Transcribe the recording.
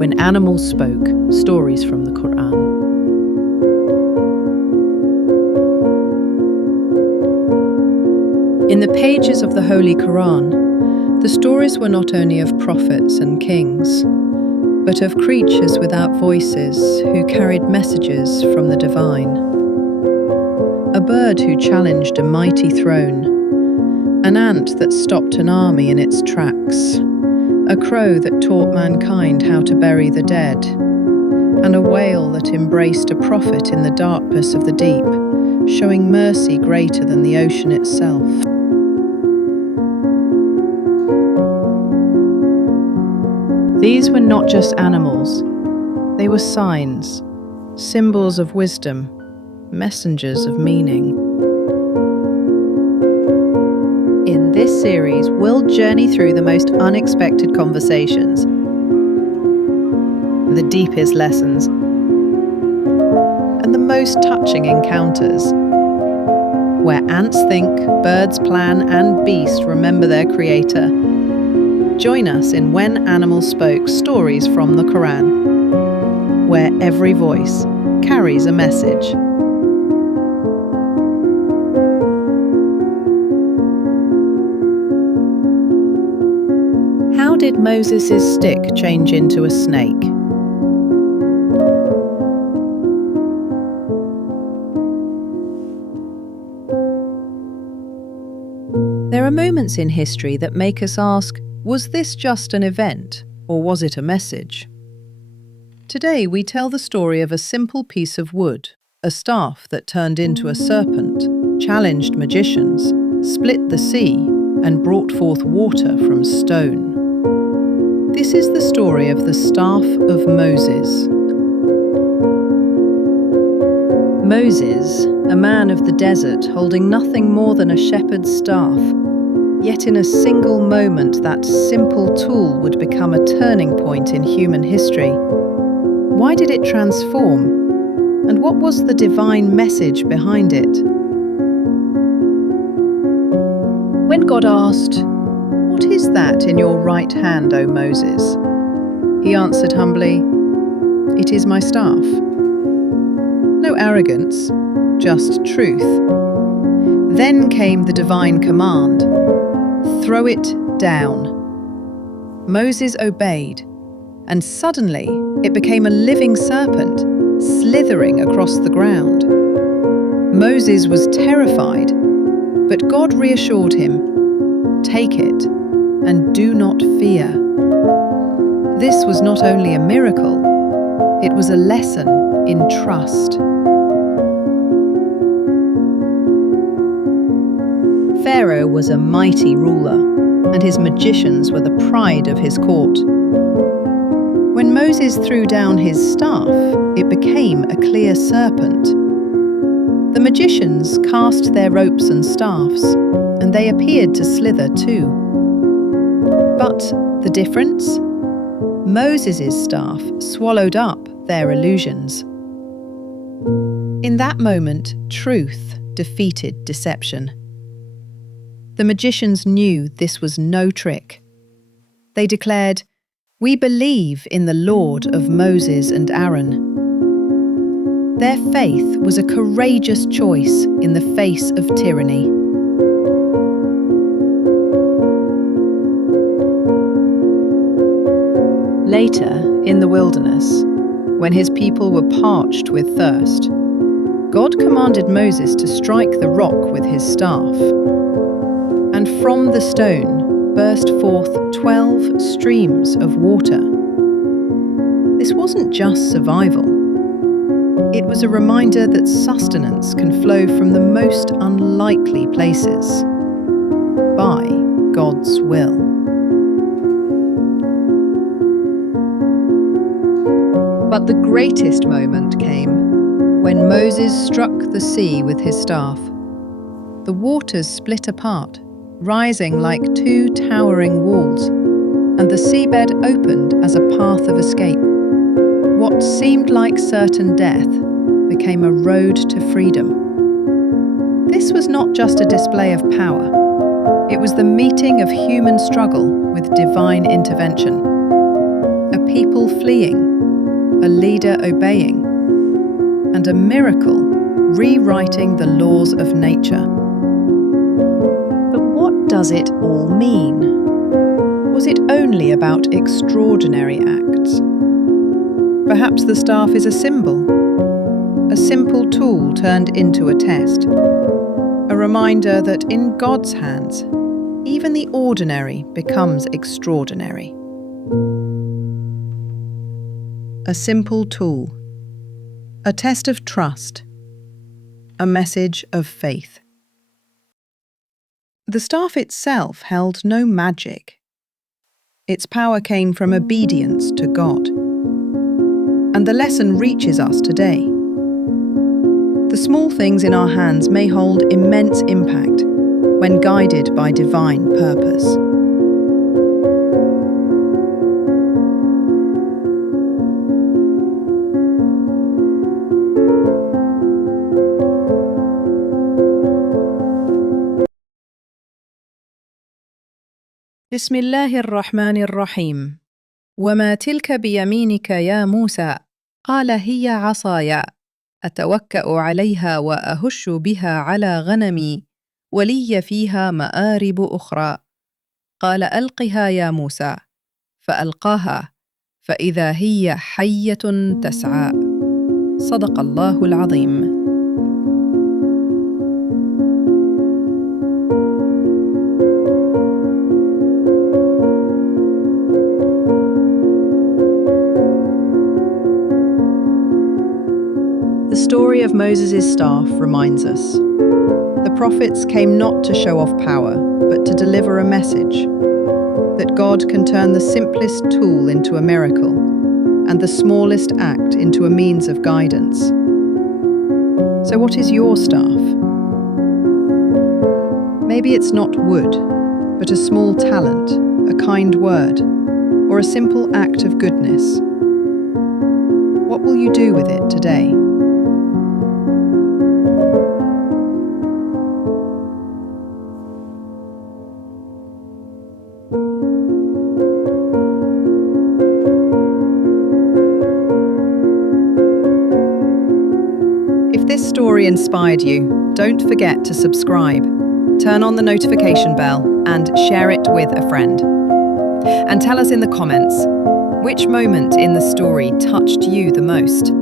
When Animals Spoke, Stories from the Qur'an. In the pages of the Holy Qur'an, the stories were not only of prophets and kings, but of creatures without voices who carried messages from the divine. A bird who challenged a mighty throne, an ant that stopped an army in its tracks, a crow that taught mankind how to bury the dead, and a whale that embraced a prophet in the darkness of the deep, showing mercy greater than the ocean itself. These were not just animals, they were signs, symbols of wisdom, messengers of meaning. In this series, we'll journey through the most unexpected conversations, the deepest lessons, and the most touching encounters. Where ants think, birds plan, and beasts remember their creator. Join us in When Animals Spoke, Stories from the Qur'an, where every voice carries a message. How did Moses' stick change into a snake? There are moments in history that make us ask, was this just an event, or was it a message? Today we tell the story of a simple piece of wood, a staff that turned into a serpent, challenged magicians, split the sea, and brought forth water from stone. This is the story of the staff of Moses. Moses, a man of the desert holding nothing more than a shepherd's staff, yet in a single moment that simple tool would become a turning point in human history. Why did it transform? And what was the divine message behind it? When God asked, "What is that in your right hand, O Moses?" he answered humbly, "It is my staff." No arrogance, just truth. Then came the divine command, "Throw it down." Moses obeyed, and suddenly it became a living serpent, slithering across the ground. Moses was terrified, but God reassured him, "Take it, and do not fear." This was not only a miracle, it was a lesson in trust. Pharaoh was a mighty ruler, and his magicians were the pride of his court. When Moses threw down his staff, it became a clear serpent. The magicians cast their ropes and staffs, and they appeared to slither too. But the difference? Moses' staff swallowed up their illusions. In that moment, truth defeated deception. The magicians knew this was no trick. They declared, "We believe in the Lord of Moses and Aaron." Their faith was a courageous choice in the face of tyranny. Later, in the wilderness, when his people were parched with thirst, God commanded Moses to strike the rock with his staff. And from the stone burst forth 12 streams of water. This wasn't just survival. It was a reminder that sustenance can flow from the most unlikely places, by God's will. But the greatest moment came when Moses struck the sea with his staff. The waters split apart, rising like two towering walls, and the seabed opened as a path of escape. What seemed like certain death became a road to freedom. This was not just a display of power. It was the meeting of human struggle with divine intervention. A people fleeing, a leader obeying, and a miracle rewriting the laws of nature. But what does it all mean? Was it only about extraordinary acts? Perhaps the staff is a symbol, a simple tool turned into a test, a reminder that in God's hands, even the ordinary becomes extraordinary. A simple tool, a test of trust, a message of faith. The staff itself held no magic. Its power came from obedience to God. And the lesson reaches us today. The small things in our hands may hold immense impact when guided by divine purpose. بسم الله الرحمن الرحيم. وما تلك بيمينك يا موسى؟ قال هي عصاي أتوكأ عليها وأهش بها على غنمي ولي فيها مآرب أخرى. قال ألقها يا موسى فألقاها فإذا هي حية تسعى. صدق الله العظيم. The story of Moses' staff reminds us. The prophets came not to show off power, but to deliver a message that God can turn the simplest tool into a miracle and the smallest act into a means of guidance. So what is your staff? Maybe it's not wood, but a small talent, a kind word, or a simple act of goodness. What will you do with it today? If this story inspired you, don't forget to subscribe, turn on the notification bell, and share it with a friend. And tell us in the comments, which moment in the story touched you the most?